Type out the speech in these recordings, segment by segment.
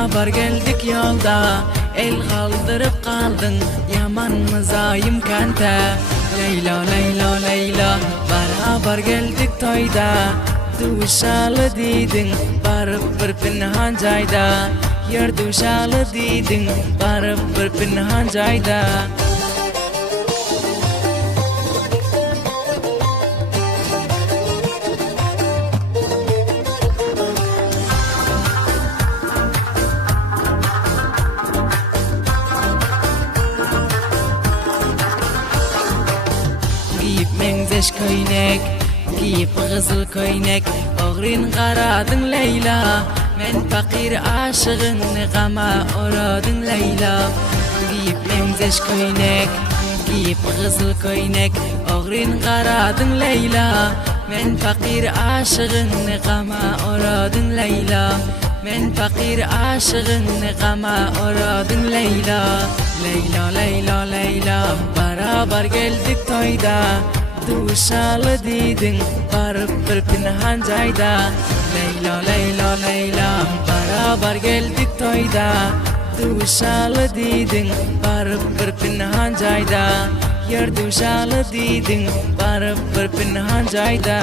beraber geldik yolda. El kaldırıp kaldın yaman mızayım kente. Leyla Leyla Leyla beraber geldik toyda. Duşalı dedin barıp bir pinhan cayda. Yer duşalı dedin barıp bir pinhan cayda. Giyip menzeş köynek, giyip kızıl köynek. Oğrin qaradın Leyla, men fakir aşığını gama oradın Leyla. Giyip menzeş köynek, giyip kızıl köynek. Oğrin qaradın Leyla, men fakir aşığını gama oradın Leyla. Men fakir aşığını gama oradın Leyla. Leyla Leyla Leyla beraber geldik toyda. Duşalı dedin barıp bir pinhan cayda. Leyla Leyla Leyla beraber geldik toyda. Duşalı dedin barıp bir pinhan cayda. Yer duşalı dedin barıp bir pinhan cayda.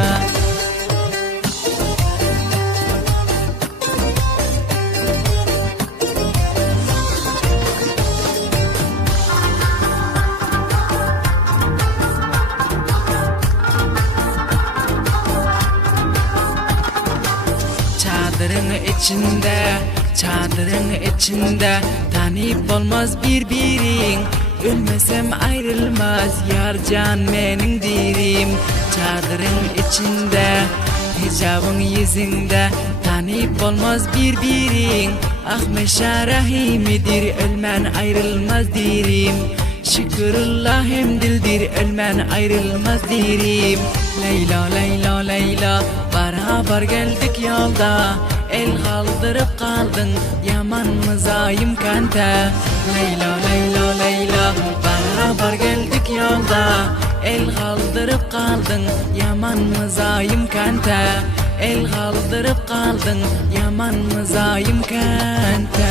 Çadırın içinde tanıyıp olmaz birbirin. Ölmesem ayrılmaz yar can menin dirim. Çadırın içinde hicabın yüzünde tanıyıp olmaz birbirin. Ah meşarahimidir ölmen ayrılmaz dirim. Şükürullah hemdildir ölmen ayrılmaz dirim. Leyla Leyla Leyla beraber geldik yolda. El kaldırıp kaldın yaman mızayım kente. Leyla Leyla Leyla beraber geldik yolda. El kaldırıp kaldın yaman mızayım kente. El kaldırıp kaldın yaman mızayım kente.